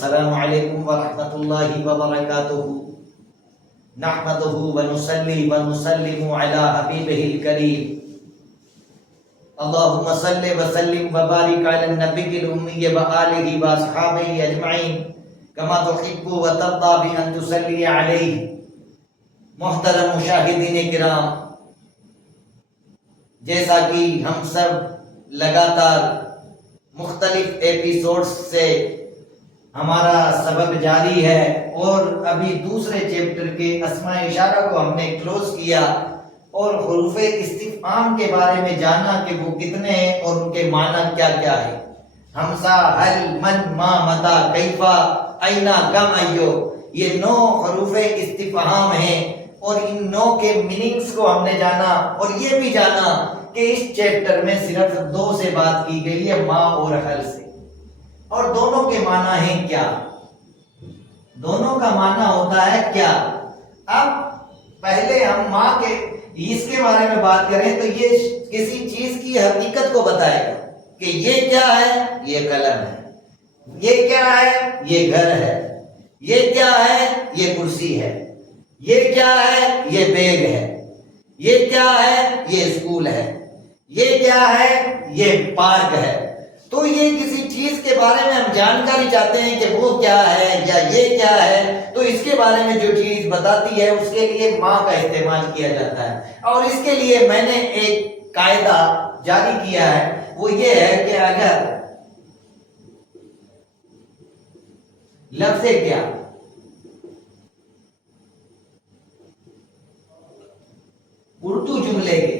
السلام علیکم ورحمۃ اللہ وبرکاتہ نحمدہ ونصلی ونسلم علی حبیبہ الکریم اللہم صلی وسلم وبارک علی النبی الامی وآلہ واصحابہ اجمعین کما تحب وترضى بأن تصلی علیہ۔ محترم مشاہدین کرام، جیسا کہ ہم سب لگاتار مختلف ایپیسوڈز سے ہمارا سبق جاری ہے اور ابھی دوسرے چیپٹر کے اسماء اشارہ کو ہم نے کلوز کیا اور حروف استفہام کے بارے میں جانا کہ وہ کتنے ہیں اور ان کے معنی کیا کیا ہے۔ ہمزہ، حل، من، ما، متا، کیفا، اینا، کم، ایو، یہ 9 حروف استفہام ہیں اور ان 9 کے میننگز کو ہم نے جانا اور یہ بھی جانا کہ اس چیپٹر میں صرف 2 سے بات کی گئی ہے، ما اور حل سے، اور دونوں کے معنی ہیں کیا، دونوں کا معنی ہوتا ہے کیا۔ اب پہلے ہم ماں کے اس کے بارے میں بات کریں تو یہ کسی چیز کی حقیقت کو بتائے گا کہ یہ کیا ہے، یہ قلم ہے، یہ کیا ہے، یہ گھر ہے، یہ کیا ہے، یہ کرسی ہے، یہ کیا ہے، یہ بیگ ہے، یہ کیا ہے، یہ اسکول ہے، یہ کیا ہے، یہ پارک ہے۔ تو یہ کسی چیز کے بارے میں ہم جانکاری چاہتے ہیں کہ وہ کیا ہے یا یہ کیا ہے، تو اس کے بارے میں جو چیز بتاتی ہے اس کے لیے ماں کا استعمال کیا جاتا ہے۔ اور اس کے لیے میں نے ایک قاعدہ جاری کیا ہے، وہ یہ ہے کہ اگر لفظ کیا اردو جملے کے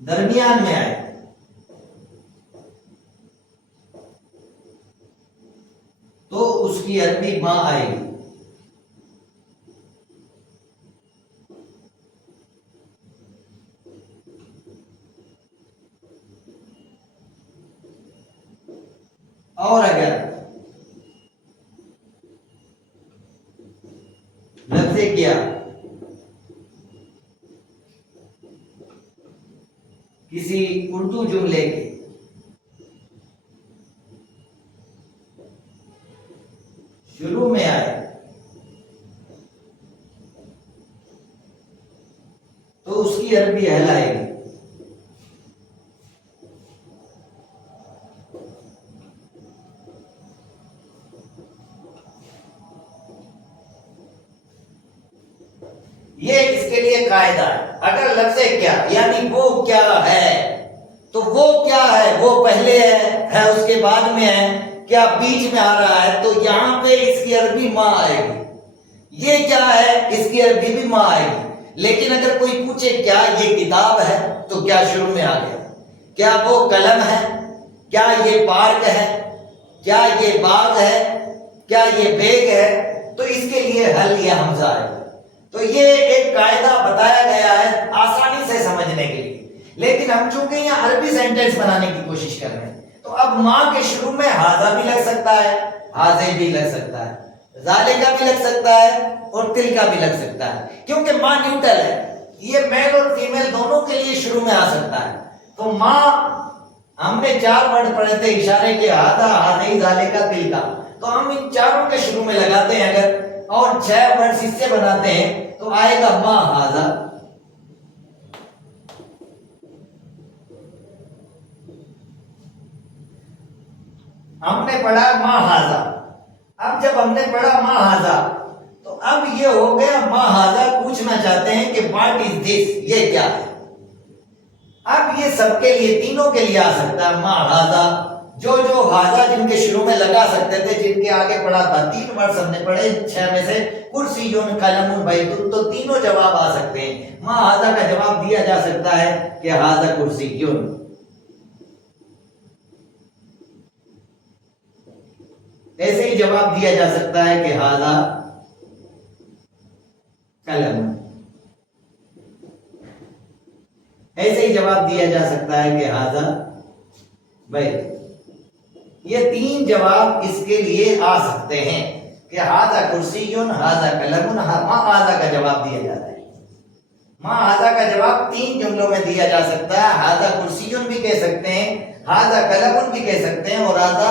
درمیان میں آئے تو اس کی عربی ماں آئے گی، اور اگر لفظ کیا کسی اردو جملے کے شروع میں آئے تو اس کی عربی حل آئے گی۔ یہ اس کے لیے قاعدہ ہے، اگر لفظ کیا یعنی وہ کیا ہے تو وہ کیا ہے، وہ پہلے ہے اس کے بعد میں ہے، کیا بیچ میں آ رہا ہے، تو یہاں پہ اس کی عربی ماں آئے گی۔ یہ کیا ہے، اس کی عربی بھی ماں آئے گی۔ لیکن اگر کوئی پوچھے کیا یہ کتاب ہے تو کیا شروع میں آ گیا، کیا وہ قلم ہے، کیا یہ پارک ہے، کیا یہ باغ ہے، کیا یہ بیگ ہے، تو اس کے لیے حل یا حمزہ ہے۔ تو یہ ایک قاعدہ بتایا گیا ہے آسانی سے سمجھنے کے لیے، لیکن ہم چونکہ یہاں عربی سینٹنس بنانے کی کوشش کر رہے ہیں تو اب ماں کے شروع میں ہاذا بھی لگ سکتا ہے، ہاذے بھی لگ سکتا ہے، ذالکا بھی لگ سکتا ہے اور تلکا بھی لگ سکتا ہے، کیونکہ ماں نیوٹرل ہے، یہ میل اور فیمیل دونوں کے لیے شروع میں آ سکتا ہے۔ تو ماں ہم نے 4 ورڈ پڑھے تھے اشارے کے، ہاذا، ہاذی، ذالکا، تلکا، تو ہم ان چاروں کے شروع میں لگاتے ہیں اگر اور 6 ورڈ اس سے بناتے ہیں تو آئے گا ما ہاذا۔ ہم نے پڑھا ما ہاذا، اب جب ہم نے پڑھا ما ہاذا تو اب یہ ہو گیا ما ہاذا پوچھنا چاہتے ہیں کہ واٹ از دس، یہ کیا ہے۔ اب یہ سب کے لیے، تینوں کے لیے آ سکتا ہے ما ہاذا، جو ہاذا جن کے شروع میں لگا سکتے تھے، جن کے آگے پڑھا تھا 3 ورڈ ہم نے پڑھے 6 میں سے، کرسی، قلم، بیت، تو تینوں جواب آ سکتے ہیں۔ ما ہاذا کا جواب دیا جا سکتا ہے کہ ہاذا کرسی، ایسے ہی جواب دیا جا سکتا ہے کہ ہاذا قلم، ایسے ہی جواب دیا جا سکتا ہے کہ ہاذا بیت۔ یہ 3 جواب اس کے لیے آ سکتے ہیں کہ ہاذا کرسی، ہاذا قلم، ما ہاذا کا جواب دیا جاتا ہے۔ ما ہاذا کا جواب 3 جملوں میں دیا جا سکتا ہے، ہاذا کرسی بھی کہہ سکتے ہیں، ہاذا قلم بھی کہہ سکتے ہیں اور ہاذا